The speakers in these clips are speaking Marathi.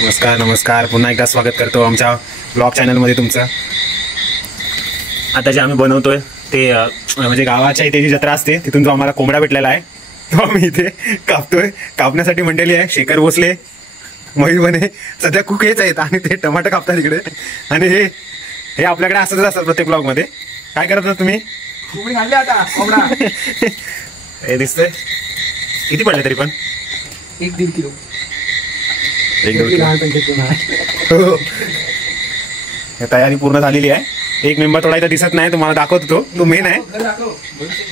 नमस्कार नमस्कार, पुन्हा एकदा स्वागत करतो आमच्या ब्लॉग चॅनलमध्ये तुमचं. आता जे आम्ही बनवतोय ते म्हणजे गावाच्या इथे जी जत्रा असते तिथून जो आम्हाला कोंबडा भेटलेला आहे तो आम्ही इथे कापतोय. कापण्यासाठी मंडळी आहे शेखर भोसले, मयूर बने, सध्या कुक हेच आहेत आणि ते टमाटर कापतात इकडे. आणि हे आपल्याकडे असंच असतात प्रत्येक ब्लॉगमध्ये. काय करत होता तुम्ही? हे दिसतंय किती पडले तरी पण 1-1.5 किलो. 1-2 किलो. तयारी पूर्ण झालेली आहे. एक मेंबर तोडायचा दिसत नाही, तुम्हाला दाखवतो तो मेन आहे.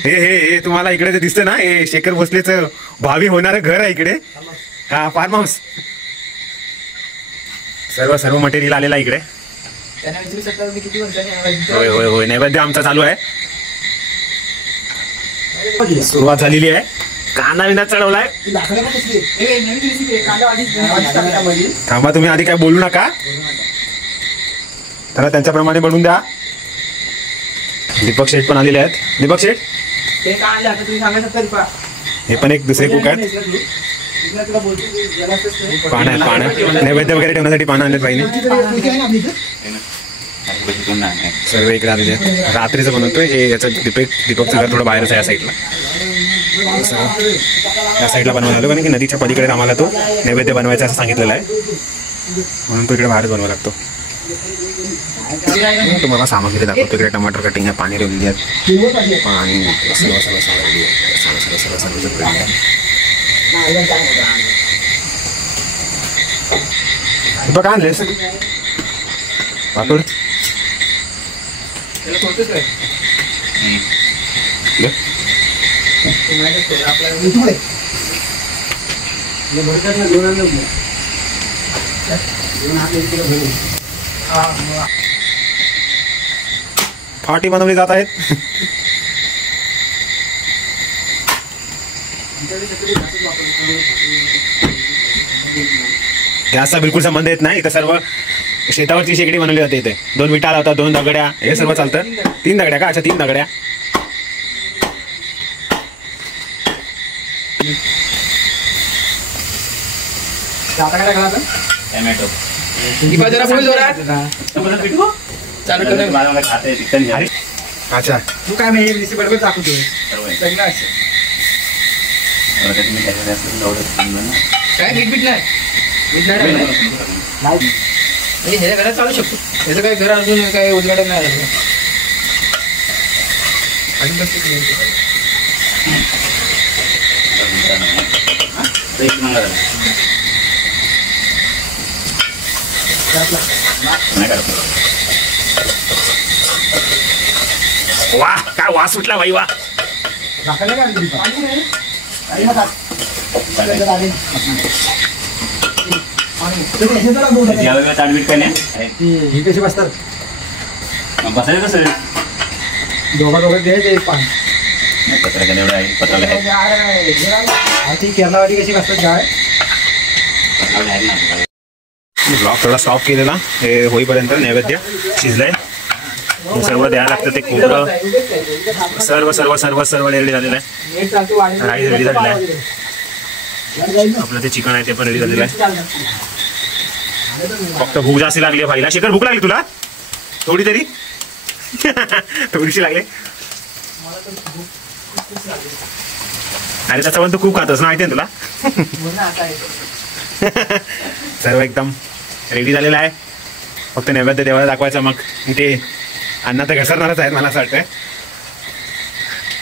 हे तुम्हाला इकडे ते दिसतं ना, हे शेखर भोसलेचं भावी होणारं घर आहे इकडे. हा फार्म हाऊस. सर्व मटेरियल आलेला इकडे. होय होय होय, नैवेद्य आमचा चालू आहे. सुरुवात झालेली आहे. कांदा विंदा चढवलाय. थांबा, तुम्ही आधी काय बोलू नका, त्याला त्यांच्याप्रमाणे बनवून द्या. दीपक शेठ पण आलेले आहेत. दीपक शेठ हे पण एक दुसरे कुक आहेत. पानं नैवेद्य वगैरे ठेवण्यासाठी पानं आणलेत बाईने. सर्व इकडे आलेले आहेत. रात्रीचं बनवतोय हे. याचं दीपकचं घर थोडं बाहेरच आहे या साईडला. या साईडला बनवायला आलो कारण की नदीच्या पलीकडे आम्हाला तो नैवेद्य बनवायचा असं सांगितलेलं आहे, म्हणून तो इकडे बाहेरच बनवावा लागतो. तुम्हाला सामग्री दाखवतो. इकडे टमाटर कटिंग आहे, पाणी ठेवलेली आहेत, पाणी बघ आणलेस पापड. फाटी बनवली जात आहेत. गॅसचा बिलकुल संबंध येत नाही. इथं सर्व शेतावरची शेगडी बनवली जाते. इथे 2 विटा लावतात, 2 दगड्या, हे सर्व चालतं. 3 दगड्या का? अच्छा, 3 दगड्या. टोमॅटो अच्छा, तू काय नाही बरोबर दाखवतोय. काय मीठ नाही ह्याच्या घरात चालू शकतो. त्याचं काही घर अजून काही उद्घाटन नाही झालं वा, काय वास सुटला बाई. वा, कशी बसतात बसायचं कसं? दोघं द्यायचं एक पान. ती केरलावाडी कशी बसतात काय? ब्लॉक थोडा स्टॉप केलेला. हे होईपर्यंत नैवेद्य शिजलंय. सर्व द्यायला लागतं. ते कोंबडं सर्व रेडी झालेलं आहे. राईस रेडी झालेला आहे. आपलं ते चिकन आहे ते पण रेडी झालेलं आहे. फक्त भूक जास्त लागली आहे भाईला. शेखर, भूक लागली तुला थोडी तरी? थोडीशी लागली. अरे त्याचा पण तू खूप खातोस ना, माहिती आहे तुला. सर्व एकदम रेडी झालेलं आहे. फक्त नैवेद्य देवाला दाखवायचं. मग इथे अण्णा तर घसरणारच आहेत मला असं वाटतंय.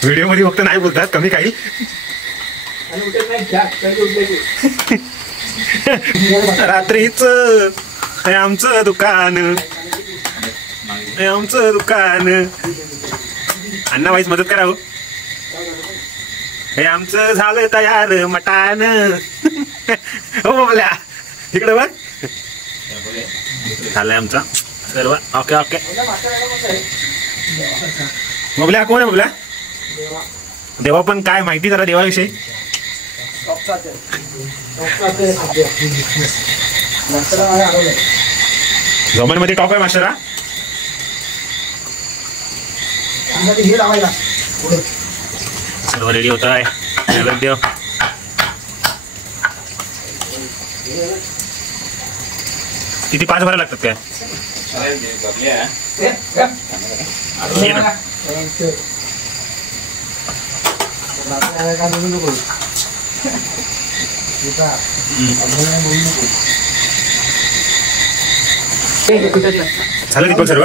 व्हिडिओमध्ये फक्त नाही बोलतात, कमी काही. रात्रीच हे आमचं दुकान, हे आमचं दुकान. अण्णा वाईच मदत करा हो. हे आमचं झालं तयार मटान. हो बाबल्या, इकडे बघ. झालंय आमचा सर्व. Okay okay. बबल्या कोण आहे? बबल्या देवा पण काय माहिती जरा देवाविषयी. जमन मध्ये टॉप आहे मास्टर. हा सर्व रेडी होत आहे. नैवेद्य किती 5 भरायला लागतात काय? ये ना. झालं दीपक सर्व?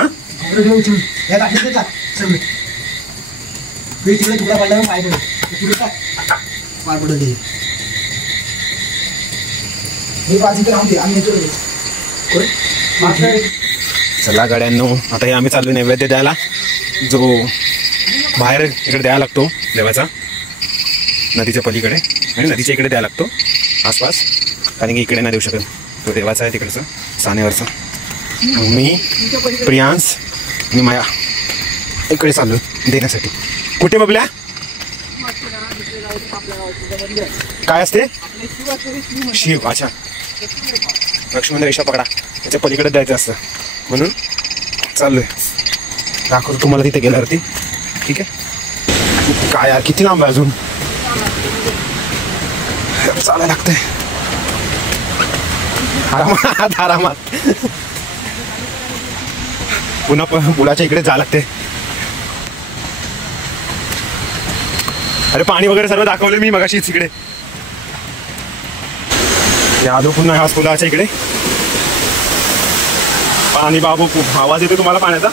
चला गाड्यांनो, आता हे आम्ही चाललो नैवेद्य द्यायला, जो बाहेर इकडे द्यायला लागतो देवाचा, नदीच्या पलीकडे आणि नदीच्या इकडे द्यायला लागतो आसपास, कारण की इकडे नाही देऊ शकत, तो देवाचा आहे तिकडचं सानेवरचा. मी प्रियांश आणि माया इकडे चाललो देण्यासाठी. कुठे बघल्या? काय असते? शिव. अच्छा, लक्ष्मण रेषा पकडा, त्याच्या पलीकडे द्यायचं असतं म्हणून चाललोय. दाखवतो तुम्हाला तिथे गेल्यावरती. ठीक आहे. काय यार, किती लांब आहे अजून, चालायला लागतंय आरामात आरामात. पुन्हा पुलाच्या इकडे जायला लागते. अरे पाणी वगैरे सर्व दाखवले मी मगाशीच इकडे. आलो पुन्हा ह्या पुलाच्या इकडे. पाणी बाबू, आवाज येतो तुम्हाला पाण्याचा.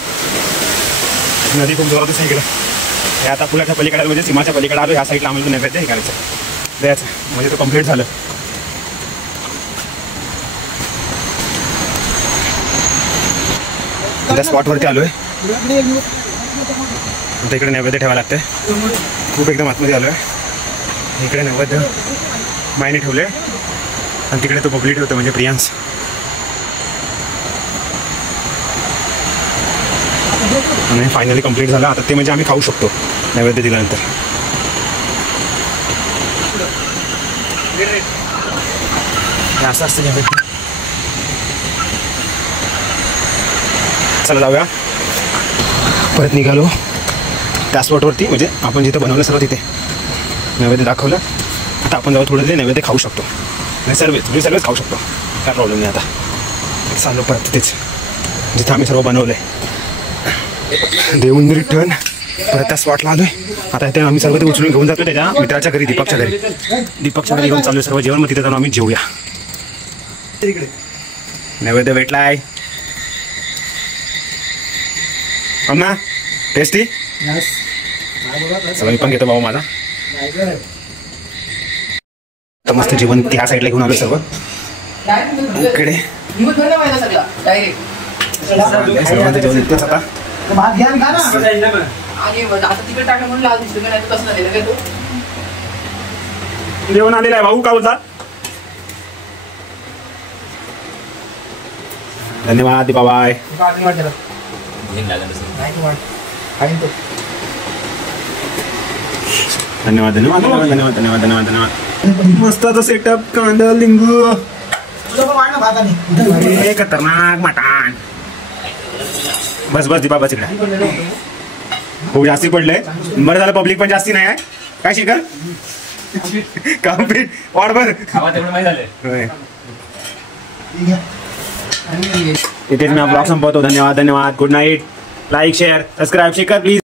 नदी खूप जोरातच आहे इकडे. हे आता पुलाच्या पलीकडे म्हणजे सीमाच्या पलीकडे आलो. ह्या साईडला आम्हाला नैवेद्य हे करायचं द्यायचं, म्हणजे तो कम्प्लीट झालं. त्या स्पॉटवरती आलोय. आता इकडे नैवेद्य ठेवायला लागतंय. खूप एकदम आतमध्ये आलोय. इकडे नैवेद्य मायने ठेवले आणि तिकडे तो बबली ठेवतो, म्हणजे प्रियांश. आणि फायनली कम्प्लीट झालं. आता ते म्हणजे आम्ही खाऊ शकतो नैवेद्य दिल्यानंतर. असं असतं नैवेद्य. चला जाऊया. परत निघालो त्या स्पॉटवरती, म्हणजे आपण जिथं बनवलं सर्व तिथे नैवेद्य दाखवलं. आता आपण जाऊ थोडं नैवेद्य खाऊ शकतो, नाही सर्वच खाऊ शकतो, काय प्रॉब्लेम नाही. आता चाललो परत तिथेच जिथं आम्ही सर्व बनवलंय. देऊन रिटर्न परत त्या स्पॉटला आलोय. आता इथे आम्ही सर्व ते उचलून घेऊन जातो त्याच्या मित्राच्या घरी, दीपकच्या घरी. दीपकच्या घरी घेऊन चालू सर्व जेवण. मग तिथे जाऊन आम्ही जेवूया. नैवेद्य भेटलाय ना, टेस्टी. चला मी पण घेतो भाऊ माझा. तर मस्त जेवण त्या साईडला घेऊन आलो सर्व इकडे. सर्वांचं जेवण इतकंच आता. जेवण आलेलं आहे भाऊ, का बोलता? धन्यवाद दीपाबाई. धन्यवाद धन्यवाद धन्यवाद धन्यवाद धन्यवाद धन्यवाद धन्यवाद. मस्ताचा सेटअप, कांदा लिंबू, खतरनाक मटण. बस बस दीपा बस इकडे. खूप जास्ती पडलंय. बरं झालं पब्लिक पण जास्ती नाही आहे. काय शिकर कम्प्लीट ऑर्डर इथेच मी ब्लॉग संपवतो. धन्यवाद धन्यवाद. Good night. Like share subscribe share please.